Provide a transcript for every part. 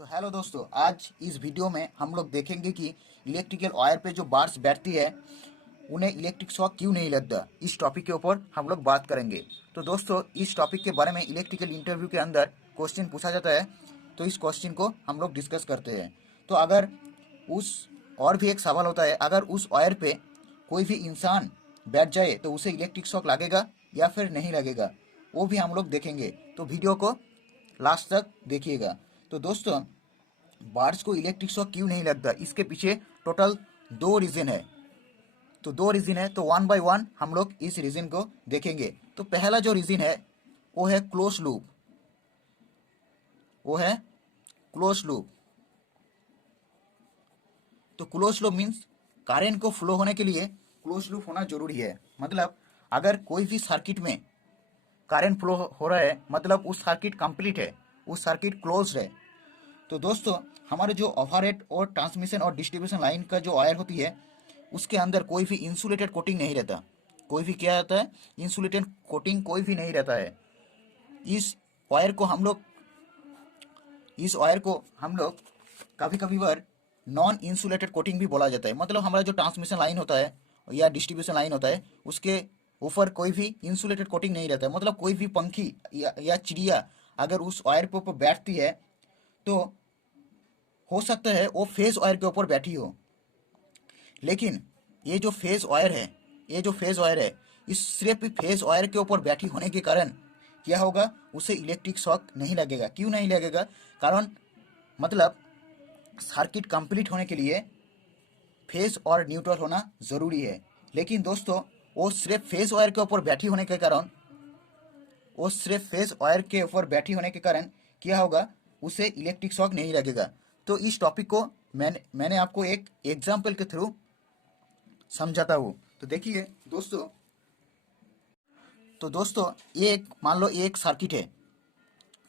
तो हेलो दोस्तों, आज इस वीडियो में हम लोग देखेंगे कि इलेक्ट्रिकल वायर पे जो बार्स बैठती है उन्हें इलेक्ट्रिक शॉक क्यों नहीं लगता। इस टॉपिक के ऊपर हम लोग बात करेंगे। तो दोस्तों, इस टॉपिक के बारे में इलेक्ट्रिकल इंटरव्यू के अंदर क्वेश्चन पूछा जाता है, तो इस क्वेश्चन को हम लोग डिस्कस करते हैं। तो अगर उस और भी एक सवाल होता है, अगर उस वायर पे कोई भी इंसान बैठ जाए तो उसे इलेक्ट्रिक शॉक लगेगा या फिर नहीं लगेगा, वो भी हम लोग देखेंगे। तो वीडियो को लास्ट तक देखिएगा। तो दोस्तों, बार्स को इलेक्ट्रिक शॉक क्यों नहीं लगता, इसके पीछे टोटल दो रीज़न है। तो दो रीज़न है, तो वन बाय वन हम लोग इस रीज़न को देखेंगे। तो पहला जो रीज़न है वो है क्लोज लूप। वो है क्लोज लूप। तो क्लोज लूप मीन्स करंट को फ्लो होने के लिए क्लोज लूप होना जरूरी है। मतलब अगर कोई भी सर्किट में करंट फ्लो हो रहा है, मतलब उस सर्किट कंप्लीट है, उस सर्किट क्लोज है। तो दोस्तों, हमारे जो ओवरहेड और ट्रांसमिशन और डिस्ट्रीब्यूशन लाइन का जो वायर होती है, उसके अंदर कोई भी इंसुलेटेड कोटिंग नहीं रहता। कोई भी क्या रहता है, इंसुलेटेड कोटिंग कोई भी नहीं रहता है। इस वायर को हम लोग इस वायर को हम लोग कभी कभी बार नॉन इंसुलेटेड कोटिंग भी बोला जाता है। मतलब हमारा जो ट्रांसमिशन लाइन होता है या डिस्ट्रीब्यूशन लाइन होता है, उसके ऊपर कोई भी इंसुलेटेड कोटिंग नहीं रहता है। मतलब कोई भी पंखी या चिड़िया अगर उस वायर के ऊपर बैठती है तो हो सकता है वो फेस वायर के ऊपर बैठी हो। लेकिन ये जो फेस वायर है ये जो फेस वायर है, इस सिर्फ फेस वायर के ऊपर बैठी होने के कारण क्या होगा, उसे इलेक्ट्रिक शॉक नहीं लगेगा। क्यों नहीं लगेगा? कारण मतलब सर्किट कंप्लीट होने के लिए फेस और न्यूट्रल होना ज़रूरी है। लेकिन दोस्तों, वो सिर्फ फेस वायर के ऊपर बैठी होने के कारण वो सिर्फ फेस वायर के ऊपर बैठी होने के कारण क्या होगा, उसे इलेक्ट्रिक शॉक नहीं लगेगा। तो इस टॉपिक को मैंने आपको एक एग्जाम्पल के थ्रू समझाता हूँ। तो देखिए दोस्तों, ये एक मान लो ये एक सर्किट है।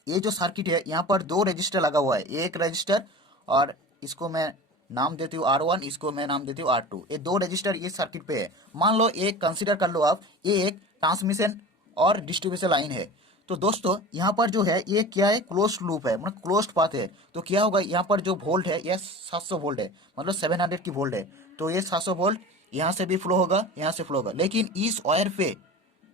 ये जो सर्किट है, यहाँ पर दो रजिस्टर लगा हुआ है। ये एक रजिस्टर और इसको मैं नाम देती हूँ R1, इसको मैं नाम देती हूँ R2। ये दो रजिस्टर इस सर्किट पे है। मान लो एक कंसीडर कर लो आप, ये एक ट्रांसमिशन और डिस्ट्रीब्यूशन लाइन है। तो दोस्तों, यहाँ पर जो है ये क्या है, क्लोज लूप है, मतलब क्लोज्ड पाथ है। तो क्या होगा, यहाँ पर जो वोल्ट है यह 700 वोल्ट है, मतलब 700 की वोल्ट है। तो ये 700 वोल्ट यहाँ से भी फ्लो होगा, यहाँ से फ्लो होगा। लेकिन इस वायर पे,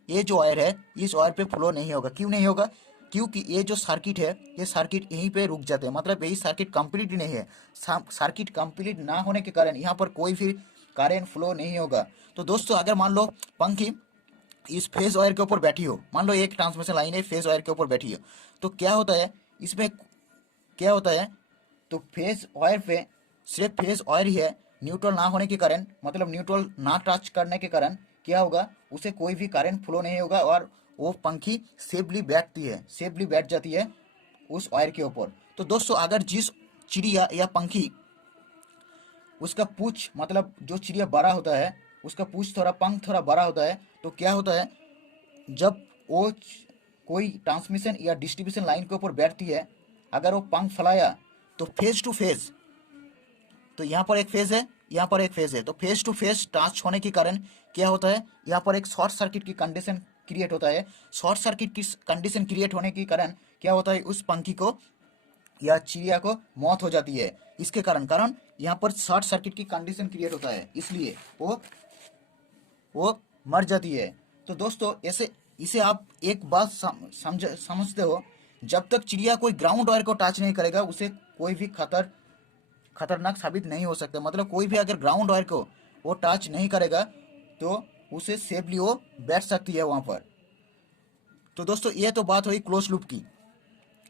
ये जो वायर है इस वायर पे फ्लो नहीं होगा। क्यों नहीं होगा? क्योंकि ये जो सर्किट है, ये सर्किट यहीं पे रुक जाते हैं। मतलब यही सर्किट कंप्लीट नहीं है। सर्किट कंप्लीट ना होने के कारण यहाँ पर कोई भी करंट फ्लो नहीं होगा। तो दोस्तों, अगर मान लो पंखी इस फेज वायर के ऊपर बैठी हो, मान लो एक ट्रांसमिशन लाइन है, फेज वायर के ऊपर बैठी हो, तो क्या होता है इसमें, क्या होता है, तो फेज वायर पे सिर्फ फेज वायर ही है। न्यूट्रल ना होने के कारण, मतलब न्यूट्रल ना टच करने के कारण क्या होगा, उसे कोई भी करंट फ्लो नहीं होगा और वो पंखी सेफली बैठती है, सेफली बैठ जाती है उस वायर के ऊपर। तो दोस्तों, अगर जिस चिड़िया या पंखी उसका पूछ, मतलब जो चिड़िया बड़ा होता है उसका पूछ थोड़ा, पंख थोड़ा बड़ा होता है, तो क्या होता है, जब वो कोई ट्रांसमिशन या डिस्ट्रीब्यूशन लाइन के ऊपर बैठती है, अगर वो पंख फैलाया तो फेस टू फेस, तो यहाँ पर एक फेज है, यहाँ पर एक फेज है, तो फेस टू फेस टच होने के कारण क्या होता है, यहाँ पर एक शॉर्ट सर्किट की कंडीशन क्रिएट होता है। शॉर्ट सर्किट की कंडीशन क्रिएट होने के कारण क्या होता है, उस पंखी को या चिड़िया को मौत हो जाती है। इसके कारण कारण यहाँ पर शॉर्ट सर्किट की कंडीशन क्रिएट होता है, इसलिए वो मर जाती है। तो दोस्तों, ऐसे इसे आप एक बात समझते हो, जब तक चिड़िया कोई ग्राउंड वायर को टच नहीं करेगा उसे कोई भी खतरनाक साबित नहीं हो सकता। मतलब कोई भी अगर ग्राउंड वायर को वो टच नहीं करेगा तो उसे सेफली वो बैठ सकती है वहाँ पर। तो दोस्तों, ये तो बात हुई क्लोज लूप की।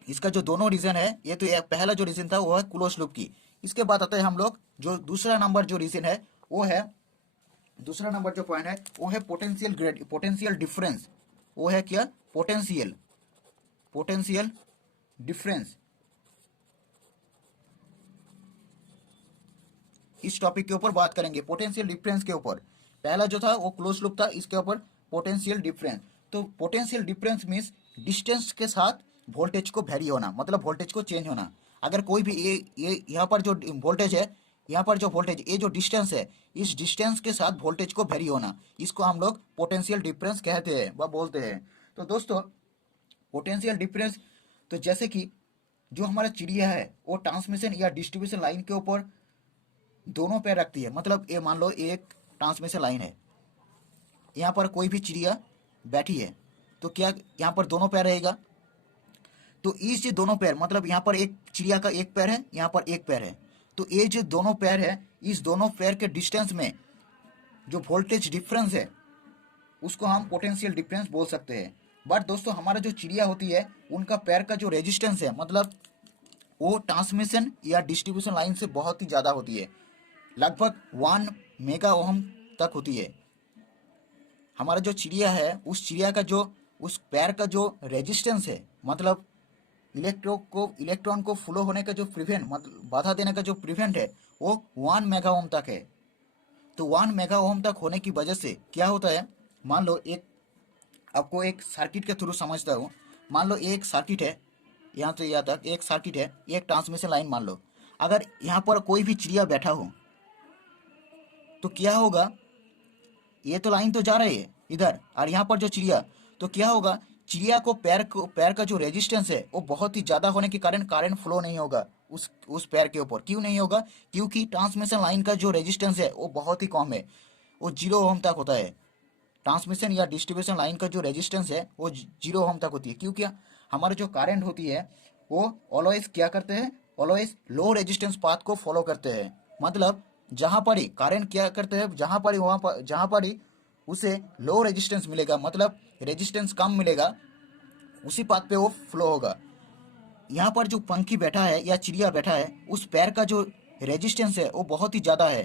इसका जो दोनों रीजन है, ये तो पहला जो रीजन था वो है क्लोज लूप की। इसके बाद आते हैं हम लोग जो दूसरा नंबर जो रीजन है वो है, दूसरा नंबर जो पॉइंट है वो है पोटेंशियल डिफरेंस। वो है क्या, पोटेंशियल डिफरेंस। इस टॉपिक के ऊपर बात करेंगे, पोटेंशियल डिफरेंस के ऊपर। पहला जो था वो क्लोज लूप था, इसके ऊपर पोटेंशियल डिफरेंस। तो पोटेंशियल डिफरेंस मीन्स डिस्टेंस के साथ वोल्टेज को वेरी होना, मतलब वोल्टेज को चेंज होना। अगर कोई भी ये यहाँ पर जो वोल्टेज है, यहाँ पर जो वोल्टेज, ये जो डिस्टेंस है, इस डिस्टेंस के साथ वोल्टेज को वेरी होना, इसको हम लोग पोटेंशियल डिफरेंस कहते हैं व बोलते हैं। तो दोस्तों, पोटेंशियल डिफरेंस, तो जैसे कि जो हमारा चिड़िया है वो ट्रांसमिशन या डिस्ट्रीब्यूशन लाइन के ऊपर दोनों पैर रखती है। मतलब ये मान लो एक ट्रांसमिशन लाइन है, यहाँ पर कोई भी चिड़िया बैठी है तो क्या यहाँ पर दोनों पैर रहेगा? तो इस जो दोनों पैर मतलब यहाँ पर एक चिड़िया का एक पैर है, यहाँ पर एक पैर है, तो ये जो दोनों पैर है इस दोनों पैर के डिस्टेंस में जो वोल्टेज डिफरेंस है उसको हम पोटेंशियल डिफरेंस बोल सकते हैं। बट दोस्तों हमारा जो चिड़िया होती है उनका पैर का जो रेजिस्टेंस है मतलब वो ट्रांसमिशन या डिस्ट्रीब्यूशन लाइन से बहुत ही ज़्यादा होती है, लगभग 1 मेगा ओम तक होती है। हमारा जो चिड़िया है उस चिड़िया का जो उस पैर का जो रेजिस्टेंस है मतलब इलेक्ट्रॉन को फ्लो होने का जो प्रिवेंट मतलब बाधा देने का जो प्रिवेंट है वो 1 मेगा ओम तक है। तो 1 मेगा ओम तक होने की वजह से क्या होता है, मान लो एक आपको एक सर्किट के थ्रू समझता हूँ। मान लो एक सर्किट है, यहाँ से यहाँ तक एक सर्किट है, एक ट्रांसमिशन लाइन मान लो। अगर यहाँ पर कोई भी चिड़िया बैठा हो तो क्या होगा, ये तो लाइन तो जा रही है इधर और यहाँ पर जो चिड़िया, तो क्या होगा चिड़िया को पैर का जो रेजिस्टेंस है वो बहुत ही ज़्यादा होने के कारण करंट फ्लो नहीं होगा उस पैर के ऊपर। क्यों नहीं होगा? क्योंकि ट्रांसमिशन लाइन का जो रेजिस्टेंस है वो बहुत ही कम है, वो 0 ओम तक होता है। ट्रांसमिशन या डिस्ट्रीब्यूशन लाइन का जो रेजिस्टेंस है वो 0 ओम तक होती है, क्योंकि हमारे जो करंट होती है वो ऑलवेज क्या करते हैं, ऑलवेज लो रेजिस्टेंस पाथ को फॉलो करते हैं। मतलब जहाँ पर ही करंट क्या करते हैं, जहाँ पर ही वहाँ पर जहाँ पर ही उसे लो रेजिस्टेंस मिलेगा मतलब रेजिस्टेंस कम मिलेगा उसी पाथ पे वो फ्लो होगा। यहाँ पर जो पंखी बैठा है या चिड़िया बैठा है उस पैर का जो रेजिस्टेंस है वो बहुत ही ज़्यादा है,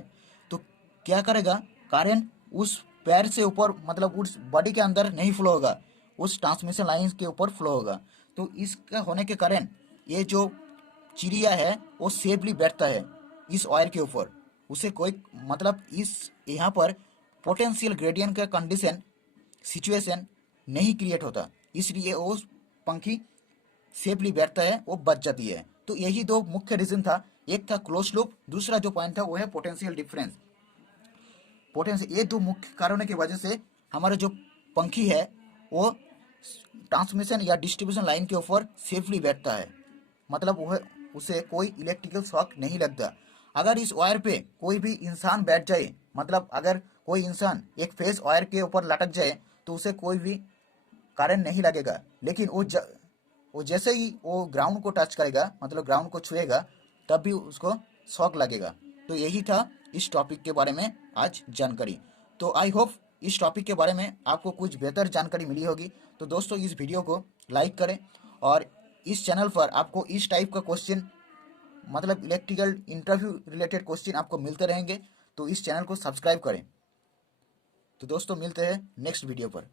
तो क्या करेगा करंट उस पैर से ऊपर मतलब उस बॉडी के अंदर नहीं फ्लो होगा, उस ट्रांसमिशन लाइन के ऊपर फ्लो होगा। तो इसका होने के कारण ये जो चिड़िया है वो सेफली बैठता है इस वायर के ऊपर, उसे कोई मतलब इस यहाँ पर पोटेंशियल ग्रेडियंट का कंडीशन सिचुएशन नहीं क्रिएट होता, इसलिए वो पंखी सेफली बैठता है, वो बच जाती है। तो यही दो मुख्य रीजन था, एक था क्लोज लूप, दूसरा जो पॉइंट था वो है पोटेंशियल डिफरेंस। पोटेंशियल, ये दो मुख्य कारणों की वजह से हमारा जो पंखी है वो ट्रांसमिशन या डिस्ट्रीब्यूशन लाइन के ऊपर सेफली बैठता है, मतलब वह उसे कोई इलेक्ट्रिकल शॉक नहीं लगता। अगर इस वायर पे कोई भी इंसान बैठ जाए मतलब अगर कोई इंसान एक फेस वायर के ऊपर लटक जाए तो उसे कोई भी करंट नहीं लगेगा, लेकिन वो जैसे ही वो ग्राउंड को टच करेगा मतलब ग्राउंड को छुएगा तब भी उसको शॉक लगेगा। तो यही था इस टॉपिक के बारे में आज जानकारी। तो आई होप इस टॉपिक के बारे में आपको कुछ बेहतर जानकारी मिली होगी। तो दोस्तों इस वीडियो को लाइक करें और इस चैनल पर आपको इस टाइप का क्वेश्चन मतलब इलेक्ट्रिकल इंटरव्यू रिलेटेड क्वेश्चन आपको मिलते रहेंगे, तो इस चैनल को सब्सक्राइब करें। तो दोस्तों मिलते हैं नेक्स्ट वीडियो पर।